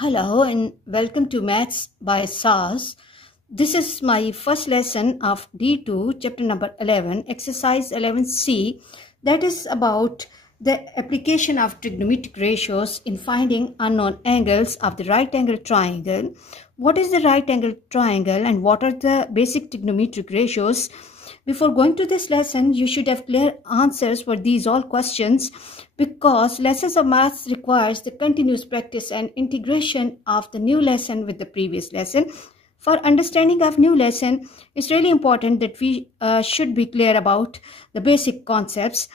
Hello and welcome to Maths by SAS. This is my first lesson of D2, chapter number 11, exercise 11C, that is about the application of trigonometric ratios in finding unknown angles of the right angle triangle. What is the right angle triangle and what are the basic trigonometric ratios? Before going to this lesson, you should have clear answers for these all questions because lessons of maths requires the continuous practice and integration of the new lesson with the previous lesson. For understanding of new lesson, it's really important that we should be clear about the basic concepts.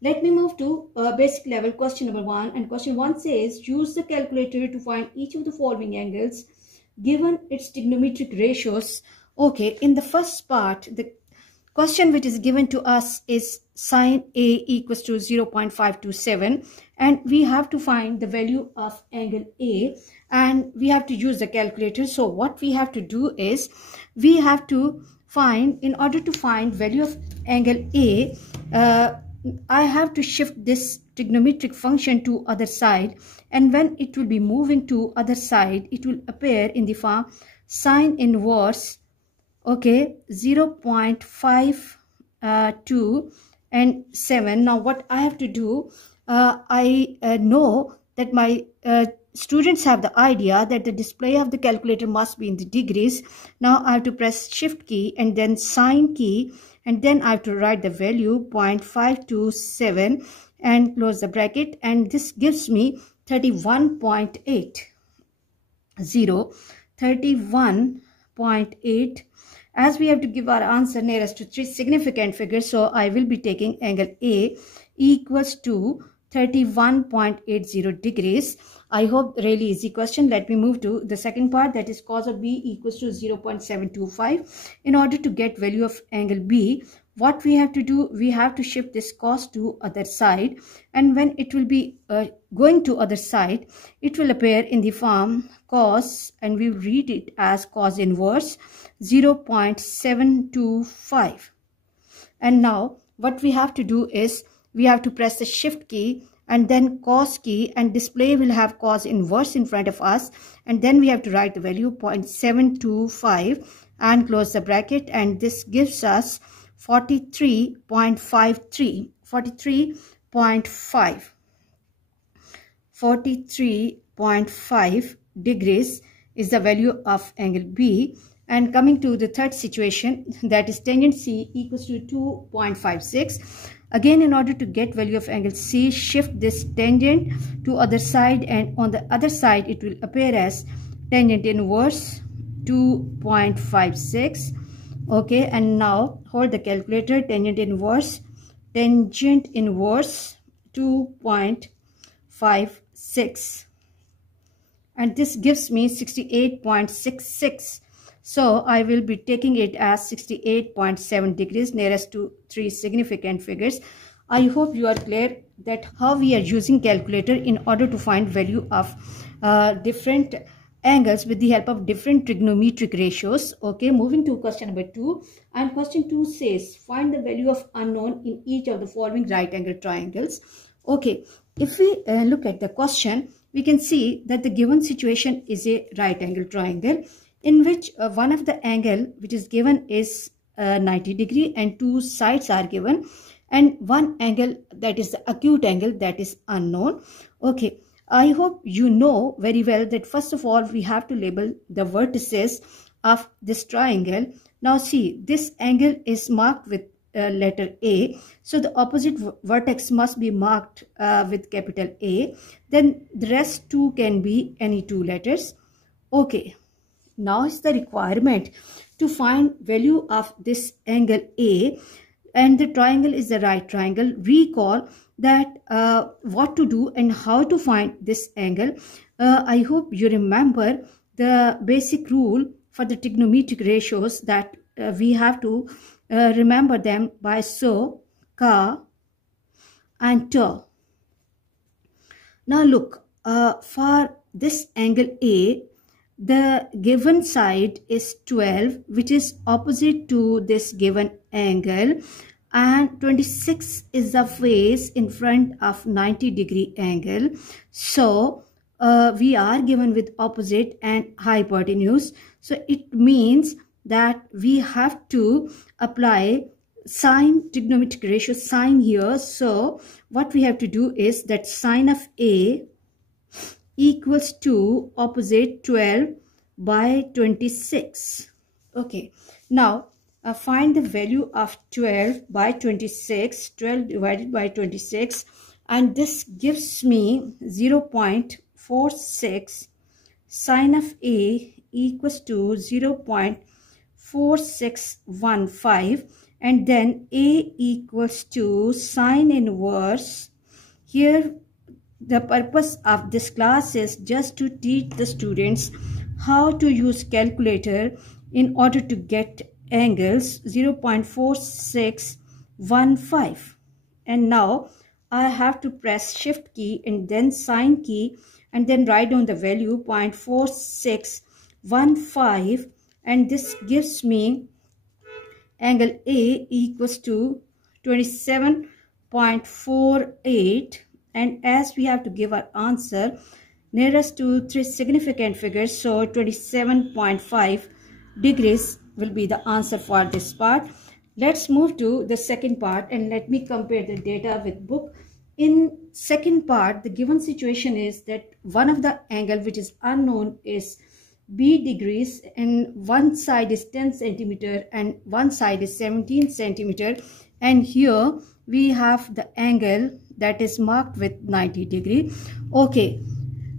Let me move to basic level question number 1, and question 1 says use the calculator to find each of the following angles given its trigonometric ratios. Okay, in the first part, the question which is given to us is sine A equals to 0.527 and we have to find the value of angle A and we have to use the calculator. So what we have to do is we have to find, in order to find value of angle A, I have to shift this trigonometric function to other side, and when it will be moving to other side it will appear in the form sine inverse 0.52 and 7. Now what I have to do, I know that my students have the idea that the display of the calculator must be in the degrees. Now I have to press shift key and then sign key, and then I have to write the value 0.527 and close the bracket, and this gives me 31.8. 31.8. As we have to give our answer nearest to three significant figures, so I will be taking angle A equals to 31.80 degrees. I hope really easy question. Let me move to the second part, that is cos of B equals to 0.725. In order to get value of angle B, what we have to do, we have to shift this cos to other side, and when it will be going to other side, it will appear in the form cos, and we read it as cos inverse 0.725. and now what we have to do is we have to press the shift key and then cos key, and display will have cos inverse in front of us, and then we have to write the value 0.725 and close the bracket, and this gives us 43.53. 43.5 degrees is the value of angle B. And coming to the third situation, that is tangent C equals to 2.56. Again, in order to get value of angle C, shift this tangent to other side, and on the other side it will appear as tangent inverse 2.56. Okay, and now hold the calculator. Tangent inverse 2.56, and this gives me 68.66. So I will be taking it as 68.7 degrees nearest to three significant figures. I hope you are clear that how we are using calculator in order to find value of different angles with the help of different trigonometric ratios. Okay, moving to question number 2, and question 2 says find the value of unknown in each of the following right angle triangles. Okay, if we look at the question, we can see that the given situation is a right angle triangle in which one of the angle which is given is 90 degree and two sides are given, and one angle that is the acute angle that is unknown. Okay, I hope you know very well that first of all we have to label the vertices of this triangle. Now see, this angle is marked with letter A, so the opposite vertex must be marked with capital A. Then the rest two can be any two letters. Okay, now is the requirement to find value of this angle A, and the triangle is the right triangle. Recall that what to do and how to find this angle. I hope you remember the basic rule for the trigonometric ratios, that we have to remember them by so, ka and ta. Now look, for this angle A, the given side is 12, which is opposite to this given angle, and 26 is the face in front of 90 degree angle. So we are given with opposite and hypotenuse. So it means that we have to apply sine trigonometric ratio sine here. So what we have to do is that sine of A equals to opposite 12 by 26. Okay, now find the value of 12 by 26, 12 divided by 26, and this gives me 0.46. Sine of A equals to 0.4615, and then A equals to sine inverse. Here the purpose of this class is just to teach the students how to use calculator in order to get angles 0.4615. And now I have to press shift key and then sine key and then write down the value 0.4615, and this gives me angle A equals to 27.48. And as we have to give our answer nearest to three significant figures, so 27.5 degrees will be the answer for this part. Let's move to the second part and let me compare the data with book. In second part, the given situation is that one of the angle which is unknown is B degrees, and one side is 10 centimeter and one side is 17 centimeter, and here we have the angle that is marked with 90 degree. Okay,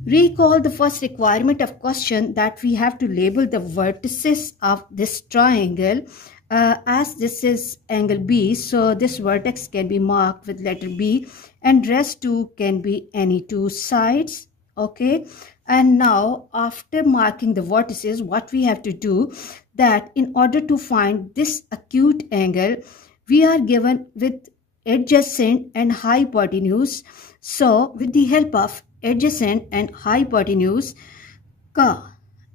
recall the first requirement of question that we have to label the vertices of this triangle. As this is angle B, so this vertex can be marked with letter B and rest two can be any two sides. Okay, and now after marking the vertices, what we have to do that in order to find this acute angle, we are given with adjacent and hypotenuse. So with the help of adjacent and hypotenuse,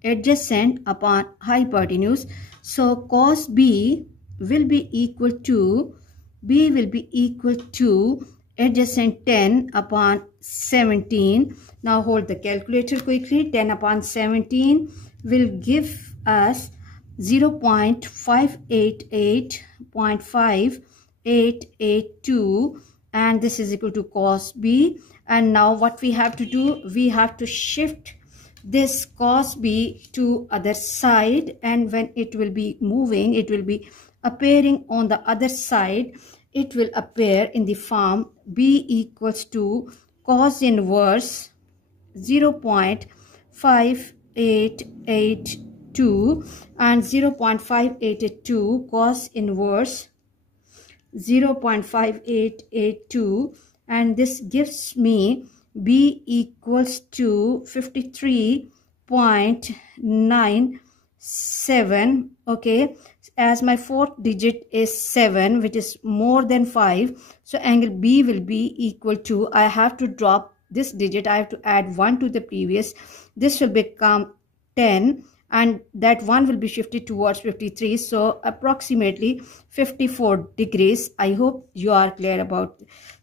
adjacent upon hypotenuse, so cos B will be equal to adjacent 10 upon 17. Now hold the calculator quickly. 10 upon 17 will give us 0.588.5882, and this is equal to cos B. And now what we have to do, we have to shift this cos B to other side, and when it will be moving, it will be appearing on the other side. It will appear in the form B equals to cos inverse 0.5882 and 0.5882 cos inverse 0.5882, and this gives me B equals to 53.97. okay, as my fourth digit is 7, which is more than 5, so angle B will be equal to, I have to drop this digit, I have to add 1 to the previous, this will become 10, and that 1 will be shifted towards 53, so approximately 54 degrees. I hope you are clear about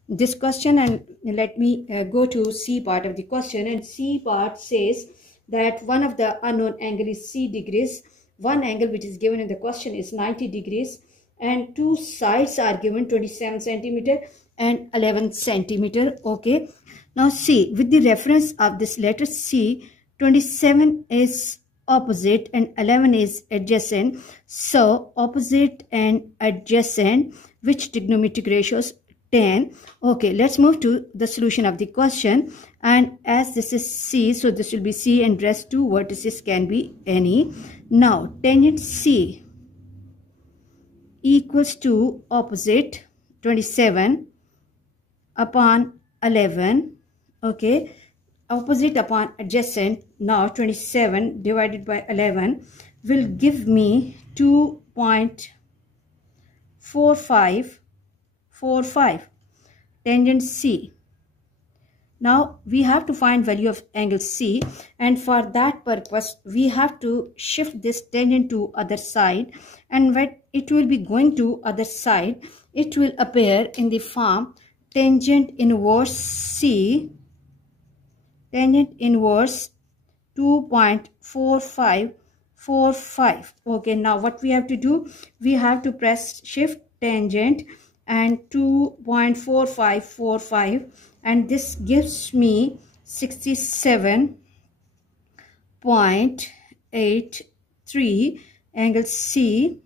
this question, and let me go to C part of the question. And C part says that one of the unknown angle is C degrees. One angle which is given in the question is 90 degrees, and two sides are given 27 centimeter and 11 centimeter. Okay, now see, with the reference of this letter C, 27 is opposite and 11 is adjacent. So opposite and adjacent, which trigonometric ratios? 10. Okay, let's move to the solution of the question. And as this is C, so this will be C, and rest two vertices can be any. Now tangent C equals to opposite 27 upon 11. Okay, opposite upon adjacent. Now 27 divided by 11 will give me 2.4545 tangent C. Now we have to find value of angle C, and for that purpose we have to shift this tangent to other side, and when it will be going to other side, it will appear in the form tangent inverse C tangent inverse 2.4545. Okay, now what we have to do, we have to press shift tangent and 2.4545, and this gives me 67.83 angle C.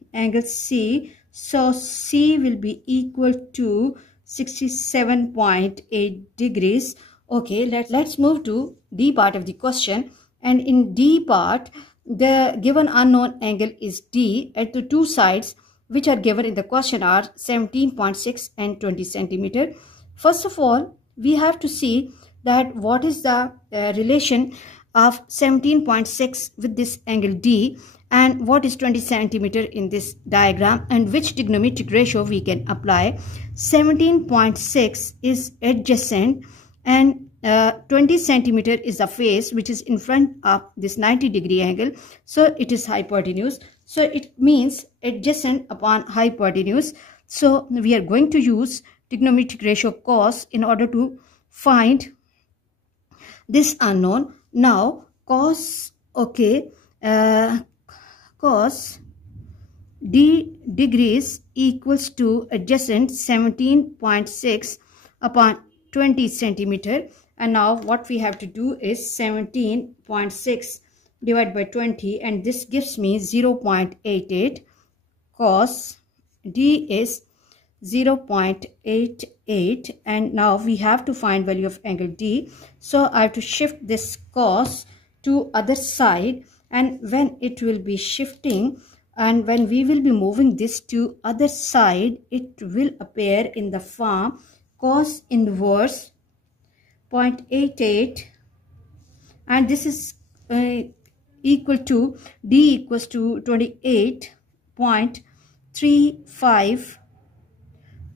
So C will be equal to 67.8 degrees. Okay, let's move to D part of the question. And in D part, the given unknown angle is D at the two sides which are given in the question are 17.6 and 20 centimeter. First of all, we have to see that what is the relation of 17.6 with this angle D, and what is 20 centimeter in this diagram, and which trigonometric ratio we can apply. 17.6 is adjacent and 20 centimeter is the face which is in front of this 90-degree angle, so it is hypotenuse. So it means adjacent upon hypotenuse. So we are going to use trigonometric ratio cos in order to find this unknown. Now cos, okay, cos d degrees equals to adjacent 17.6 upon 20 centimeter. And now what we have to do is 17.6 divided by 20, and this gives me 0.88. Cos d is 0.88, and now we have to find value of angle D. So I have to shift this cos to other side, and when it will be shifting and when we will be moving this to other side, it will appear in the form cos inverse 0.88, and this is equal to D equals to 28.35.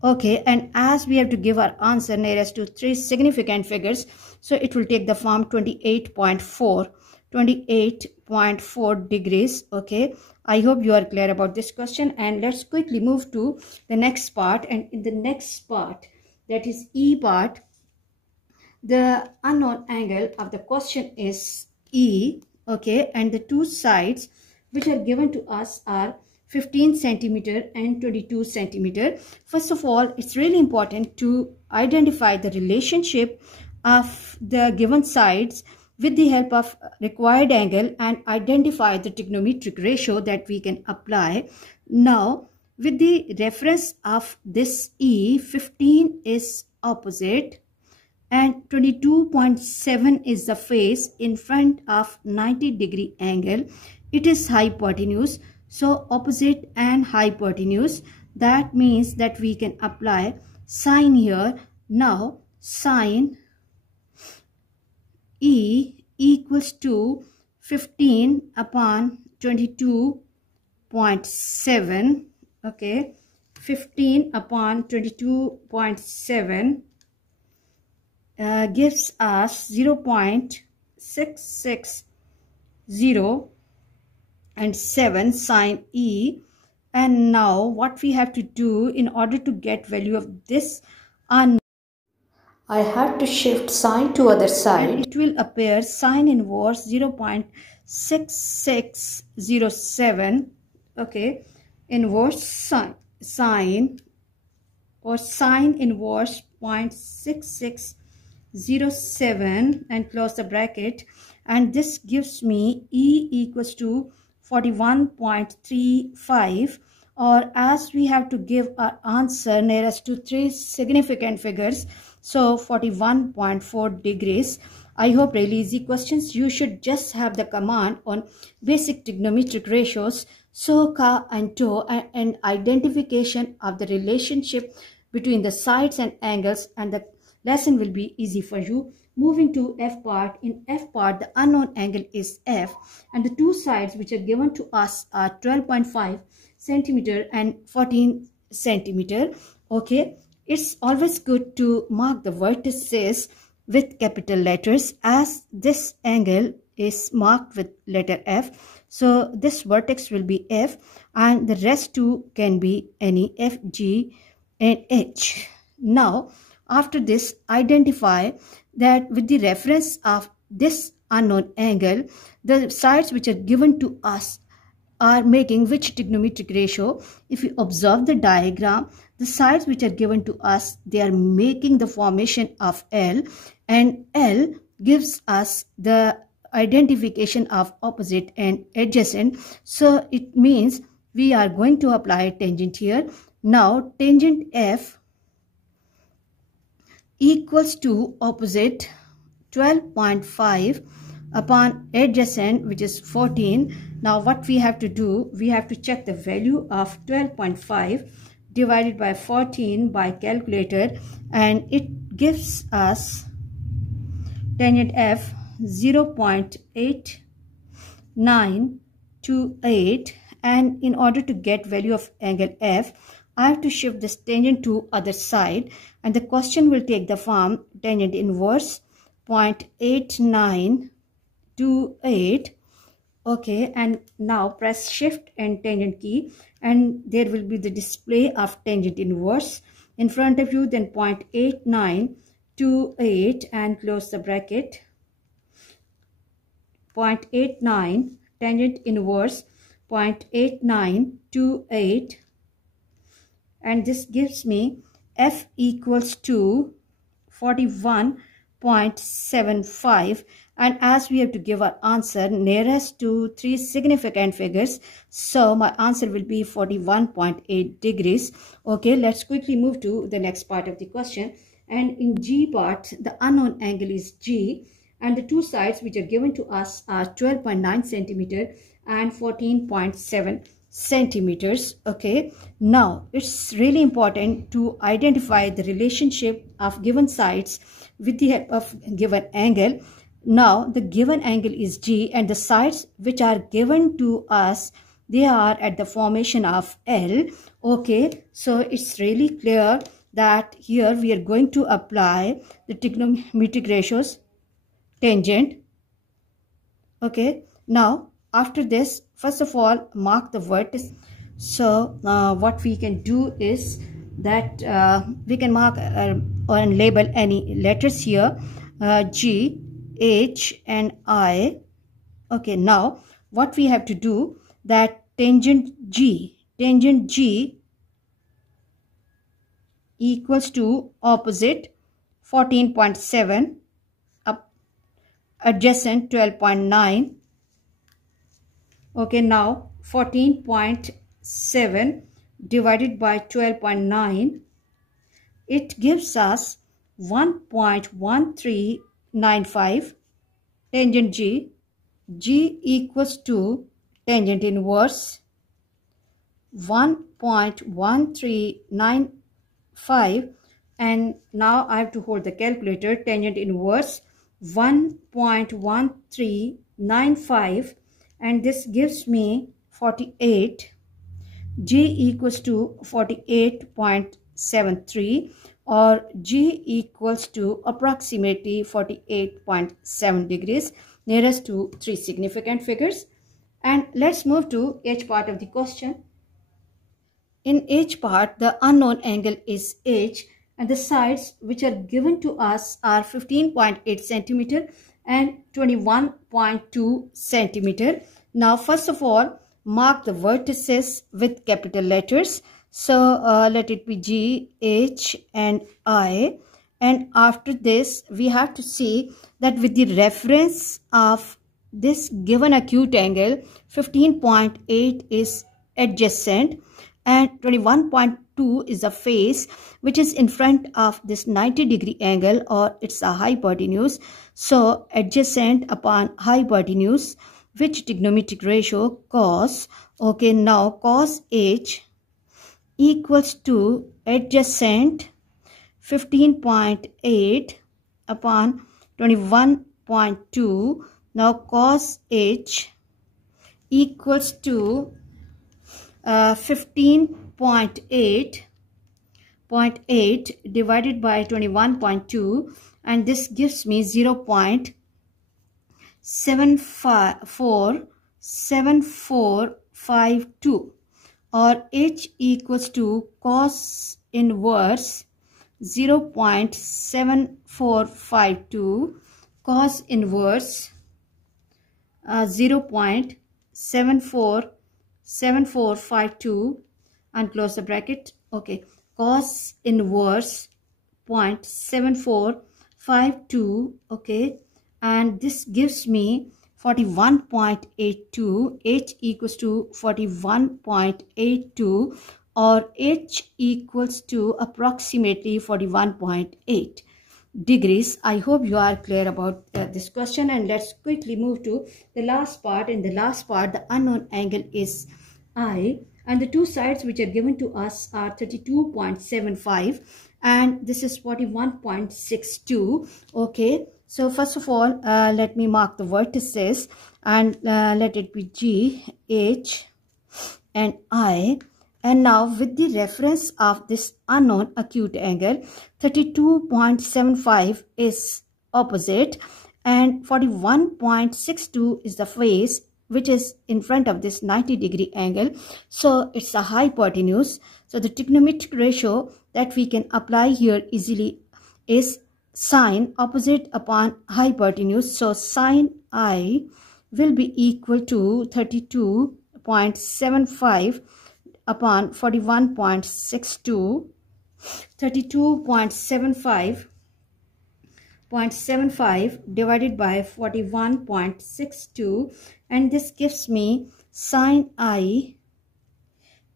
Okay, and as we have to give our answer nearest to three significant figures, so it will take the form 28.4 degrees. Okay, I hope you are clear about this question, and let's quickly move to the next part. And in the next part, that is E part, the unknown angle of the question is E. Okay, and the two sides which are given to us are 15 centimeter and 22 centimeter. First of all, it's really important to identify the relationship of the given sides with the help of required angle and identify the trigonometric ratio that we can apply. Now, with the reference of this E, 15 is opposite and 22.7 is the face in front of 90-degree angle. It is hypotenuse. So opposite and hypotenuse, that means that we can apply sine here. Now sine E equals to 15 upon 22.7. Okay, 15 upon 22.7 gives us 0.660 and 7 sine E. And now what we have to do in order to get value of this unknown, I have to shift sine to other side, and it will appear sine inverse 0.6607. okay, inverse sine or sine inverse 0.6607 and close the bracket, and this gives me E equals to 41.35, or as we have to give our answer nearest to three significant figures, so 41.4 degrees. I hope really easy questions. You should just have the command on basic trigonometric ratios, so, ka and to, and identification of the relationship between the sides and angles, and the lesson will be easy for you. Moving to F part. In F part, the unknown angle is F, and the two sides which are given to us are 12.5 centimeter and 14 centimeter. Okay, it's always good to mark the vertices with capital letters, as this angle is marked with letter F. So this vertex will be F, and the rest two can be any F, G, and H. Now, after this, identify that with the reference of this unknown angle, the sides which are given to us are making which trigonometric ratio? If you observe the diagram, the sides which are given to us, they are making the formation of L, and L gives us the identification of opposite and adjacent. So it means we are going to apply tangent here. Now tangent F equals to opposite 12.5 upon adjacent, which is 14. Now what we have to do, we have to check the value of 12.5 divided by 14 by calculator, and it gives us tangent F 0.8928, and in order to get value of angle F, I have to shift this tangent to other side, and the question will take the form tangent inverse 0.8928. Okay, and now press shift and tangent key, and there will be the display of tangent inverse in front of you, then 0.8928 and close the bracket. 0.89 tangent inverse 0.8928, and this gives me F equals to 41.75, and as we have to give our answer nearest to 3 significant figures, so my answer will be 41.8 degrees. Okay, let's quickly move to the next part of the question. And in G part, the unknown angle is G, and the two sides which are given to us are 12.9 centimeter and 14.7 centimeters. Okay, now it's really important to identify the relationship of given sides with the help of given angle. Now the given angle is G, and the sides which are given to us, they are at the formation of L. Okay, so it's really clear that here we are going to apply the trigonometric ratios tangent. Okay, now after this, first of all, mark the vertex. So what we can do is that we can mark or label any letters here, G, H and I. Okay, now what we have to do, that tangent G equals to opposite 14.7 up adjacent 12.9. Okay, now 14.7 divided by 12.9, it gives us 1.1395 tangent G. G equals to tangent inverse 1.1395, and now I have to hold the calculator. Tangent inverse 1.1395, and this gives me 48. G equals to 48.73, or G equals to approximately 48.7 degrees, nearest to 3 significant figures. And let's move to H part of the question. In H part, the unknown angle is H, and the sides which are given to us are 15.8 centimeter and 21.2 centimeter. Now first of all, mark the vertices with capital letters. So let it be G, H and I. And after this, we have to see that with the reference of this given acute angle, 15.8 is adjacent and 21.2 is the face which is in front of this 90-degree angle, or it's a hypotenuse. So adjacent upon hypotenuse, which trigonometric ratio? Cos. Okay, now cos H equals to adjacent 15.8 upon 21.2. Now cos H equals to 15.8 divided by 21.2, and this gives me 0.7452, or H equals to cos inverse 0.7452 cos inverse 0.7452 and close the bracket. Okay, cos inverse 0.7452. Okay, and this gives me 41.82. H equals to 41.82, or H equals to approximately 41.8 degrees. I hope you are clear about this question, and let's quickly move to the last part. In the last part, the unknown angle is I, and the two sides which are given to us are 32.75 and this is 41.62. Okay, so first of all, let me mark the vertices and let it be G, H and I. And now with the reference of this unknown acute angle, 32.75 is opposite and 41.62 is the face which is in front of this 90-degree angle. So it's a hypotenuse. So the trigonometric ratio that we can apply here easily is sine opposite upon hypotenuse. So sine I will be equal to 32.75 upon 41.62, 32.75 divided by 41.62, and this gives me sine I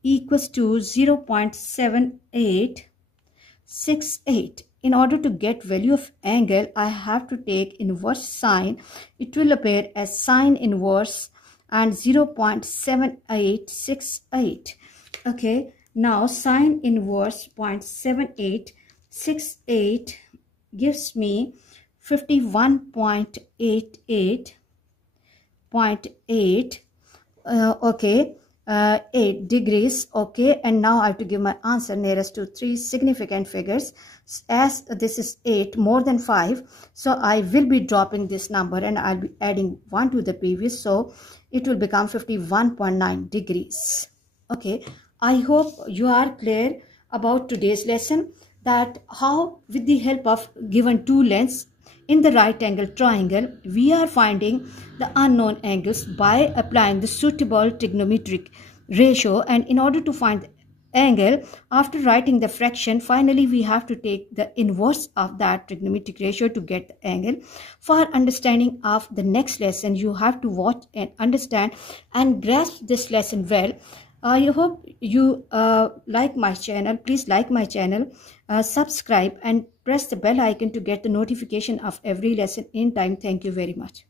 equals to 0.7868. In order to get value of angle, I have to take inverse sine. It will appear as sine inverse and 0.7868. Okay, now sine inverse 0.7868 gives me 51.88.8 8 degrees. Okay, and now I have to give my answer nearest to three significant figures. As this is 8 more than 5, so I will be dropping this number and I'll be adding 1 to the previous, so it will become 51.9 degrees. Okay, I hope you are clear about today's lesson, that how with the help of given two lengths in the right angle triangle, we are finding the unknown angles by applying the suitable trigonometric ratio. And in order to find the angle, after writing the fraction, finally we have to take the inverse of that trigonometric ratio to get the angle. For understanding of the next lesson, you have to watch and understand and grasp this lesson well. I hope you like my channel. Please like my channel, subscribe and press the bell icon to get the notification of every lesson in time. Thank you very much.